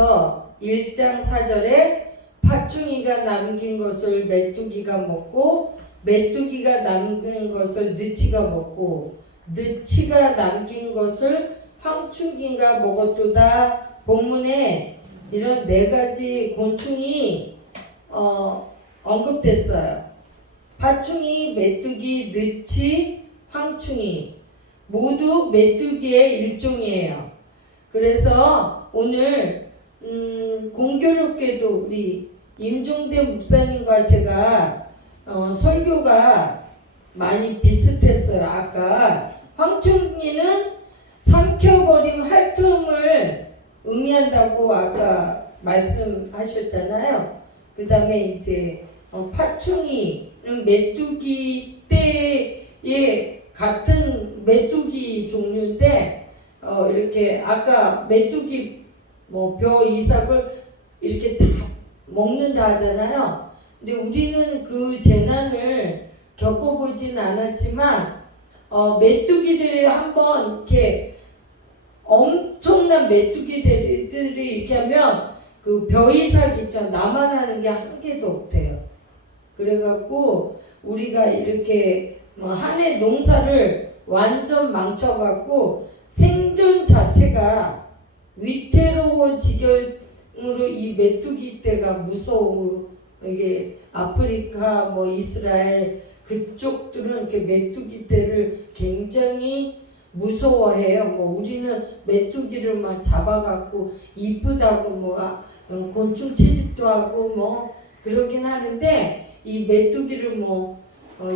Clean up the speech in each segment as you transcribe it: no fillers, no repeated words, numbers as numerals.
고린도전서 1장 4절에 팥중이가 남긴 것을 메뚜기가 먹고 메뚜기가 남긴 것을 느치가 먹고 느치가 남긴 것을 황충기가 먹었도다. 본문에 이런 네 가지 곤충이 언급됐어요. 팥충이, 메뚜기, 느치, 황충이 모두 메뚜기의 일종이에요. 그래서 오늘 공교롭게도 우리 임종대 목사님과 제가 설교가 많이 비슷했어요. 아까 황충기는 삼켜버린 활틈을 의미한다고 아까 말씀하셨잖아요. 그 다음에 이제 팥충이는 메뚜기 떼의 같은 메뚜기 종류인데 이렇게 아까 메뚜기 벼 이삭을 이렇게 다 먹는다 하잖아요. 근데 우리는 그 재난을 겪어보진 않았지만 메뚜기들이 한번 이렇게 엄청난 메뚜기들이 이렇게 하면 그 벼이삭 있죠. 나만 하는 게 한 개도 없대요. 그래갖고 우리가 이렇게 한 해 농사를 완전 망쳐갖고 생존 자체가 위태로워 지경으로 이 메뚜기 떼가 무서워. 이게 아프리카 이스라엘 그쪽들은 이렇게 메뚜기 떼를 굉장히 무서워해요. 우리는 메뚜기를 막 잡아갖고 이쁘다고 곤충 채집도 하고 그러긴 하는데 이 메뚜기를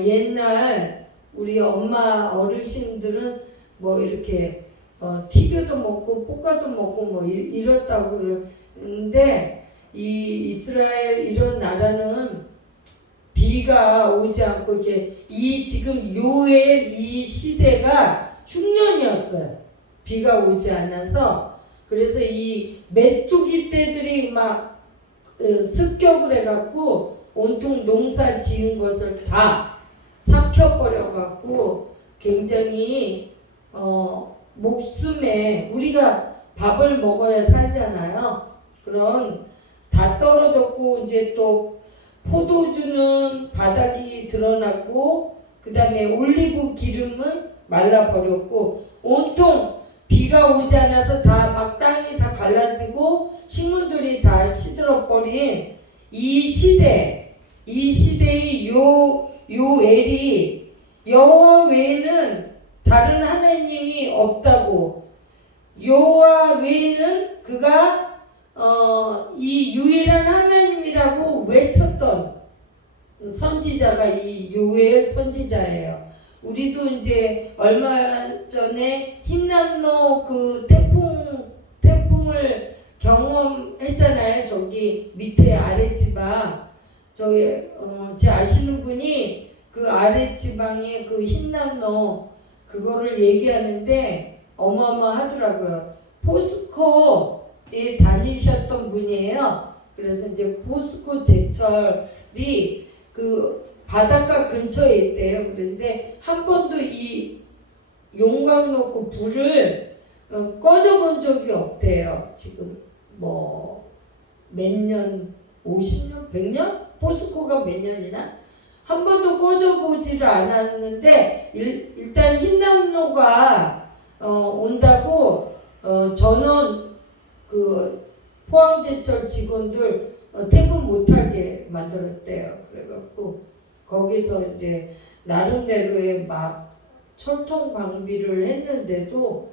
옛날 우리 엄마 어르신들은 이렇게 튀겨도 먹고 볶아도 먹고 이렇다고 그러는데 이 이스라엘 이런 나라는 비가 오지 않고 이게 지금 요엘 이 시대가 흉년이었어요. 비가 오지 않아서. 그래서 이 메뚜기 떼들이 막 습격을 해갖고 온통 농사 지은 것을 다 삼켜버려갖고 굉장히 목숨에 우리가 밥을 먹어야 살잖아요. 그런 다 떨어졌고 이제 또 포도주는 바닥이 드러났고 그 다음에 올리브 기름은 말라버렸고 온통 비가 오지 않아서 다 막 땅이 다 갈라지고 식물들이 다 시들어버린 이 시대의 요엘이 여호와 외에는 다른 하나님이 없다고 여호와 외에는 그가 이 유일한 하나님이라고 외쳤던 선지자가 이 요엘 선지자예요. 우리도 이제 얼마 전에 흰남노 그 태풍을 경험했잖아요. 저기 밑에 아랫지방 제 아시는 분이 그 아랫지방에 그 흰남노 그거를 얘기하는데 어마어마하더라고요. 포스코에 다니셨던 분이에요. 그래서 이제 포스코 제철이 그 바닷가 근처에 있대요. 그런데 한 번도 이 용광로 그 불을 꺼져본 적이 없대요. 지금 몇 년, 50년, 100년? 포스코가 몇 년이나? 한 번도 꺼져보지를 않았는데 일단 흰남노가 온다고 전원 그 포항제철 직원들 퇴근 못하게 만들었대요. 그래갖고 거기서 이제 나름대로의 막 철통 방비를 했는데도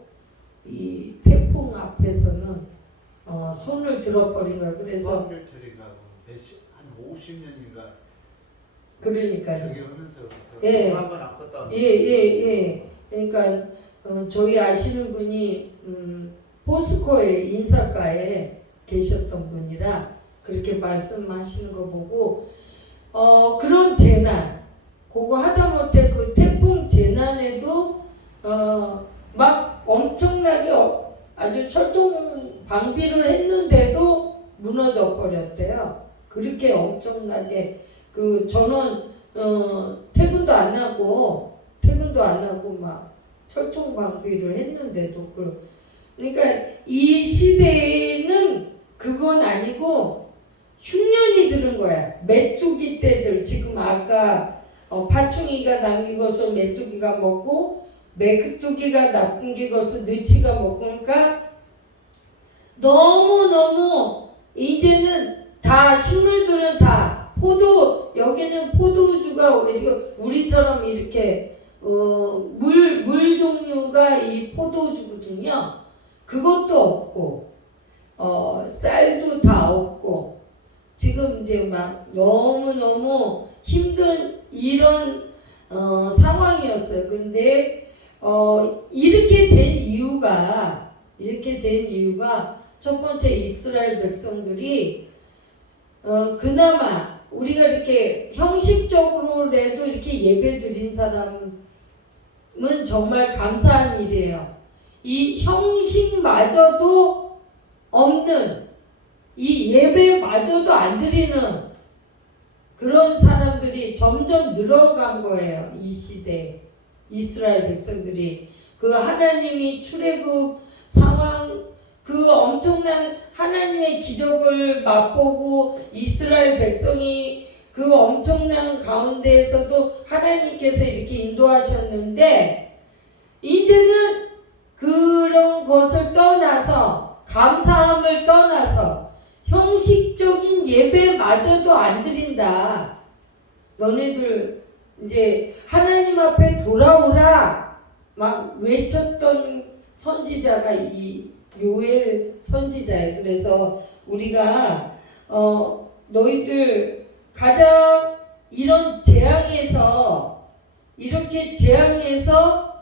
이 태풍 앞에서는 손을 들어버린 거예요. 그래서 포항제철이가 한 50년인가 그러니까요. 저기 하면서부터 예. 한번 안 껐다. 예. 그러니까 저희 아시는 분이 포스코의 인사과에 계셨던 분이라 그렇게 말씀하시는 거 보고 그런 재난 그거 하다못해 그 태풍 재난에도 막 엄청나게 아주 철통 방비를 했는데도 무너져 버렸대요. 그렇게 엄청나게 그 전원 퇴근도 안 하고 막 철통 방비를 했는데도 그러니까 이 시대에는 그 메뚜기 떼들 지금 아까 파충이가 남긴 것을 메뚜기가 먹고 메뚜기가 남긴 것을 너치가 먹고 그러니까 너무너무 이제는 다 식물들은 다 여기는 포도주가 우리처럼 이렇게 물 종류가 이 포도주거든요. 그것도 없고 쌀도 다 없고 지금 이제 막 너무너무 힘든 이런 상황이었어요. 그런데 이렇게 된 이유가 첫 번째 이스라엘 백성들이 그나마 우리가 이렇게 형식적으로라도 이렇게 예배 드린 사람은 정말 감사한 일이에요. 이 형식마저도 없는 이 예배마저도 안 드리는 그런 사람들이 점점 늘어간 거예요. 이 시대 이스라엘 백성들이 그 하나님이 출애굽 상황 그 엄청난 하나님의 기적을 맛보고 이스라엘 백성이 그 엄청난 가운데에서도 하나님께서 이렇게 인도하셨는데 이제는 그런 것을 떠나서 감사함을 떠나서 형식적인 예배마저도 안 드린다. 너네들 이제 하나님 앞에 돌아오라 막 외쳤던 선지자가 이 요엘 선지자예요. 그래서 우리가 너희들 가장 이런 재앙에서 이렇게 재앙에서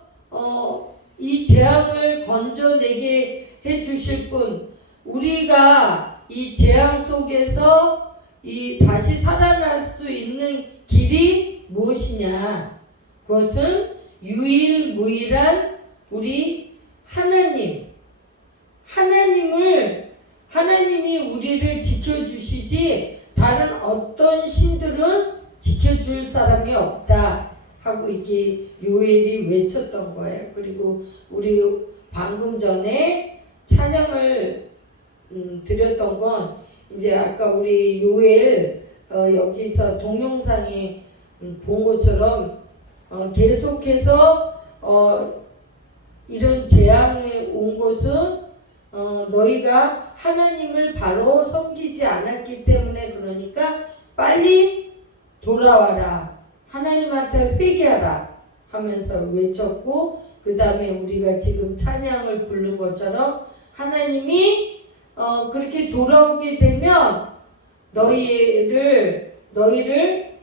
이 재앙을 건져내게 해주실 분 우리가 이 재앙 속에서 이 다시 살아날 수 있는 길이 무엇이냐? 그것은 유일무이한 우리 하나님이 우리를 지켜주시지 다른 어떤 신들은 지켜줄 사람이 없다 하고 이게 요엘이 외쳤던 거예요. 그리고 우리 방금 전에 찬양을 드렸던 건 이제 아까 우리 요엘 여기서 동영상에 본 것처럼 계속해서 이런 재앙이 온 것은 너희가 하나님을 바로 섬기지 않았기 때문에 그러니까 빨리 돌아와라. 하나님한테 회개하라 하면서 외쳤고 그 다음에 우리가 지금 찬양을 부른 것처럼 하나님이 그렇게 돌아오게 되면 너희를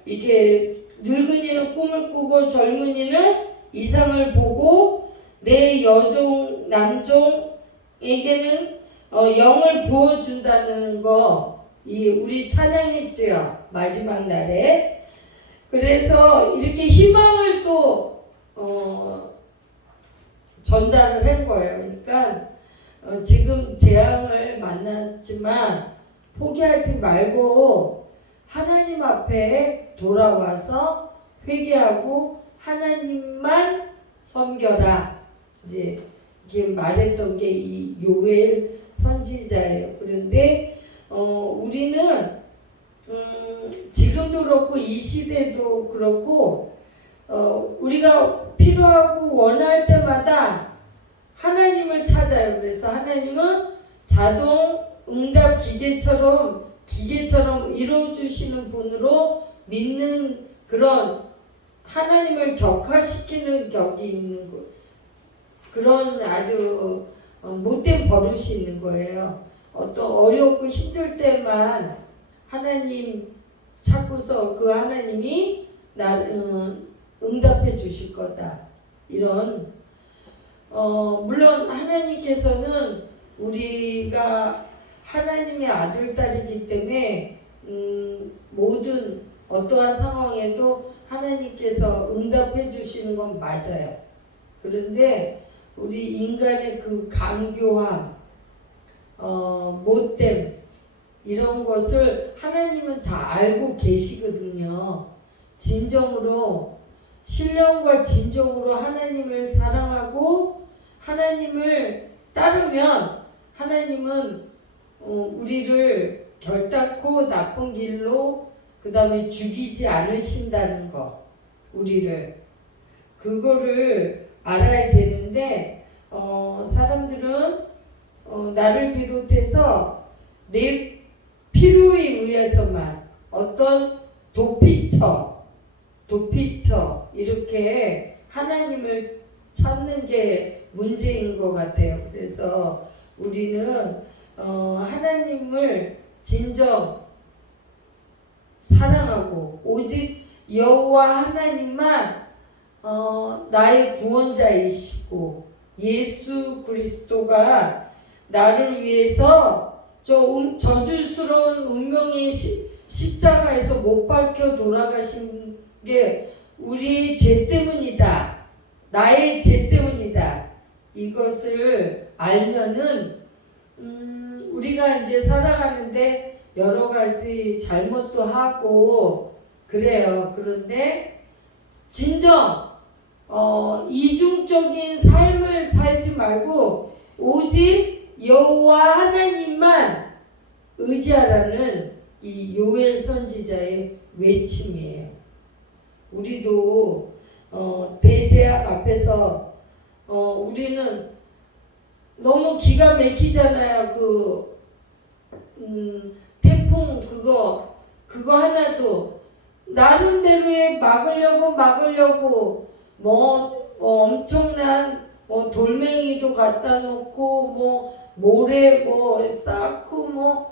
이렇게 늙은이는 꿈을 꾸고 젊은이는 이상을 보고 내 여종 남종에게는 영을 부어준다는 거 우리 찬양했지요 마지막 날에. 그래서 이렇게 희망을 또 전달을 한 거예요. 그러니까 지금 재앙을 만났지만 포기하지 말고 하나님 앞에 돌아와서 회개하고 하나님만 섬겨라. 이제 이렇게 말했던 게 이 요엘 선지자예요. 그런데 우리는 지금도 그렇고 이 시대도 그렇고 우리가 필요하고 원할 때마다 하나님을 찾아요. 그래서 하나님은 자동 응답 기계처럼 이루어주시는 분으로 믿는 그런 하나님을 격화시키는 격이 있는 거 그런 아주 못된 버릇이 있는 거예요. 어떤 어렵고 힘들 때만 하나님 찾고서 그 하나님이 응답해 주실 거다. 이런 물론 하나님께서는 우리가 하나님의 아들 딸이기 때문에 모든 어떠한 상황에도 하나님께서 응답해 주시는 건 맞아요. 그런데 우리 인간의 그 강교함, 못됨 이런 것을 하나님은 다 알고 계시거든요. 진정으로 신령과 진정으로 하나님을 사랑하고 하나님을 따르면 하나님은 우리를 결단코 나쁜 길로 그 다음에 죽이지 않으신다는 거, 우리를. 그거를 알아야 되는데, 사람들은, 나를 비롯해서 내 필요에 의해서만 어떤 도피처, 이렇게 하나님을 찾는 게 문제인 것 같아요. 그래서 우리는, 하나님을 진정 사랑하고 오직 여호와 하나님만 나의 구원자이시고 예수 그리스도가 나를 위해서 저주스러운 운명의 십자가에서 못 박혀 돌아가신 게 우리 죄 때문이다. 나의 죄 때문이다. 이것을 알면은 우리가 이제 살아가는데 여러 가지 잘못도 하고 그래요. 그런데 진정 이중적인 삶을 살지 말고 오직 여호와 하나님만 의지하라는 이 요엘 선지자의 외침이에요. 우리도 대재앙 앞에서 우리는 너무 기가 막히잖아요. 태풍 그거 하나도 나름대로의 막으려고 엄청난 돌멩이도 갖다 놓고 모래 쌓고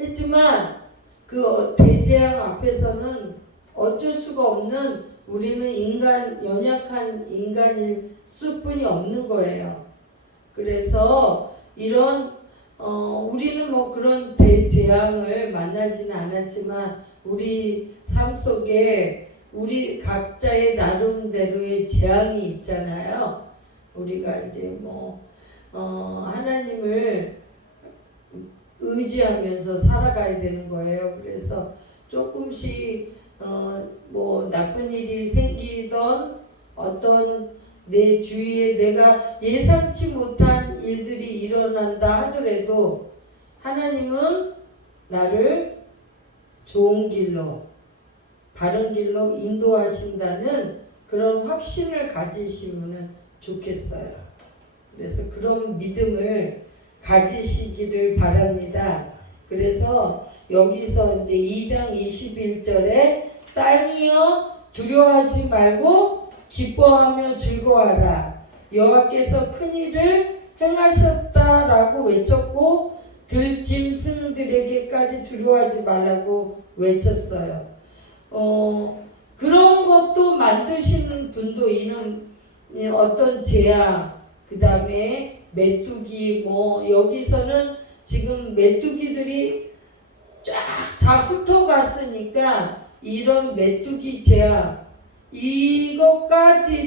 했지만 그 대재앙 앞에서는 어쩔 수가 없는 우리는 연약한 인간일 수뿐이 없는 거예요. 그래서 이런 우리는 그런 대재앙을 만나지는 않았지만 우리 삶 속에 우리 각자의 나름대로의 재앙이 있잖아요. 우리가 이제 하나님을 의지하면서 살아가야 되는 거예요. 그래서 조금씩 나쁜 일이 생기던 어떤 내 주위에 내가 예상치 못한 일들이 일어난다 하더라도 하나님은 나를 좋은 길로, 바른 길로 인도하신다는 그런 확신을 가지시면 좋겠어요. 그래서 그런 믿음을 가지시기를 바랍니다. 그래서 여기서 이제 2장 21절에 딸이여 두려워하지 말고 기뻐하며 즐거워하라. 여호와께서 큰 일을 행하셨다라고 외쳤고 들짐승들에게까지 두려워하지 말라고 외쳤어요. 그런 것도 만드시는 분도 어떤 재앙, 그 다음에 메뚜기 여기서는 지금 메뚜기들이 쫙 다 흩어갔으니까 이런 메뚜기 재앙 이것까지도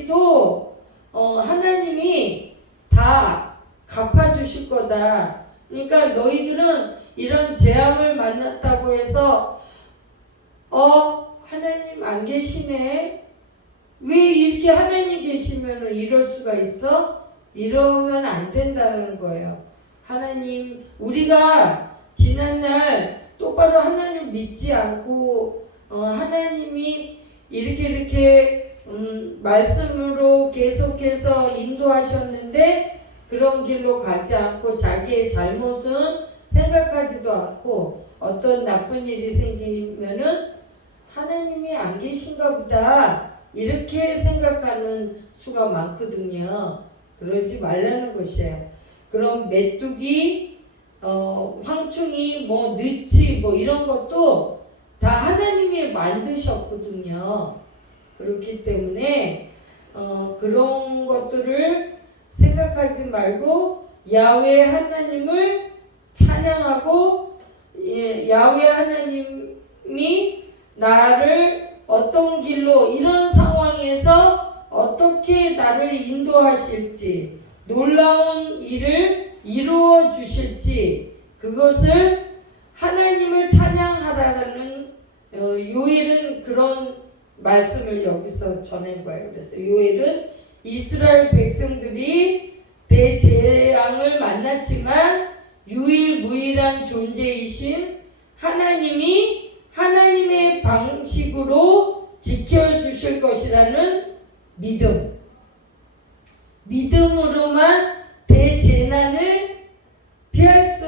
하나님이 다 갚아주실 거다. 그러니까 너희들은 이런 재앙을 만났다고 해서 하나님 안 계시네. 왜 이렇게 하나님 계시면 이럴 수가 있어? 이러면 안 된다는 거예요. 하나님, 우리가 지난날 똑바로 하나님 믿지 않고 하나님이 이렇게 말씀으로 계속해서 인도하셨는데 그런 길로 가지 않고 자기의 잘못은 생각하지도 않고 어떤 나쁜 일이 생기면은 하나님이 안 계신가 보다 이렇게 생각하는 수가 많거든요. 그러지 말라는 것이에요. 그럼 메뚜기, 황충이, 느치 이런 것도 다 하나님이 만드셨거든요. 그렇기 때문에 그런 것들을 생각하지 말고 야훼 하나님을 찬양하고 야훼 하나님이 나를 어떤 길로 이런 상황에서 어떻게 나를 인도하실지 놀라운 일을 이루어 주실지 그것을 하나님을 찬양하라는 요엘은 그런 말씀을 여기서 전한 거예요. 그래서 요엘은 이스라엘 백성들이 대재앙을 만났지만 유일무이한 존재이신 하나님이 하나님의 방식으로 지켜주실 것이라는 믿음. 믿음으로만 대재난을 피할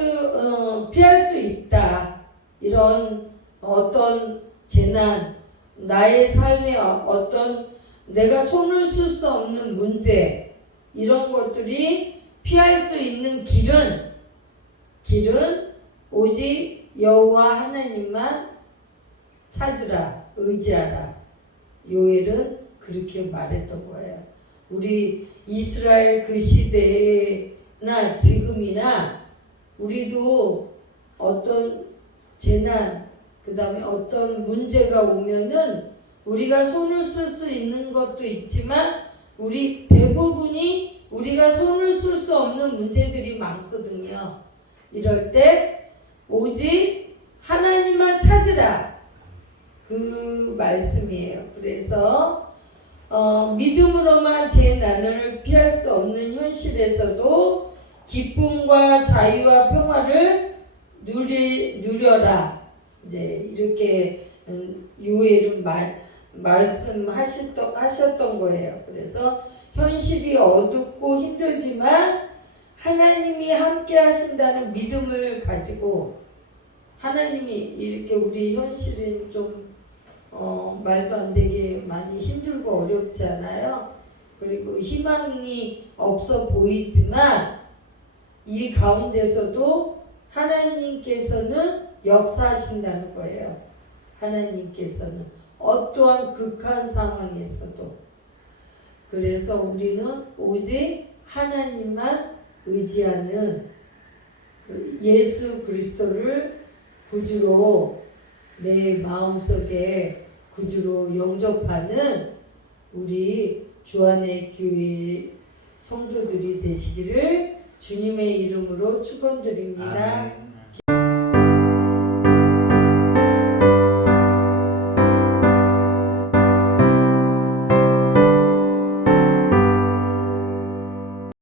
수 있다. 이런 어떤 재난, 나의 삶에 어떤 내가 손을 쓸 수 없는 문제, 이런 것들이 피할 수 있는 길은 오직 여호와 하나님만 찾으라, 의지하라. 요엘은 그렇게 말했던 거예요. 우리 이스라엘 그 시대나 지금이나 우리도 어떤 재난, 그 다음에 어떤 문제가 오면은 우리가 손을 쓸 수 있는 것도 있지만 우리 대부분이 우리가 손을 쓸 수 없는 문제들이 많거든요. 이럴 때 오직 하나님만 찾으라, 그 말씀이에요. 그래서 믿음으로만 재난을 피할 수 없는 현실에서도 기쁨과 자유와 평화를 누려라. 이제 이렇게 요엘은 말씀하셨던 거예요. 그래서 현실이 어둡고 힘들지만 하나님이 함께 하신다는 믿음을 가지고, 하나님이 이렇게 우리 현실은 좀 말도 안 되게 많이 힘들고 어렵지 않아요? 그리고 희망이 없어 보이지만 이 가운데서도 하나님께서는 역사하신다는 거예요. 하나님께서는 어떠한 극한 상황에서도. 그래서 우리는 오직 하나님만 의지하는 예수 그리스도를 구주로, 내 마음속에 구주로 영접하는 우리 주안의 교회 성도들이 되시기를 주님의 이름으로 축원드립니다. 아멘.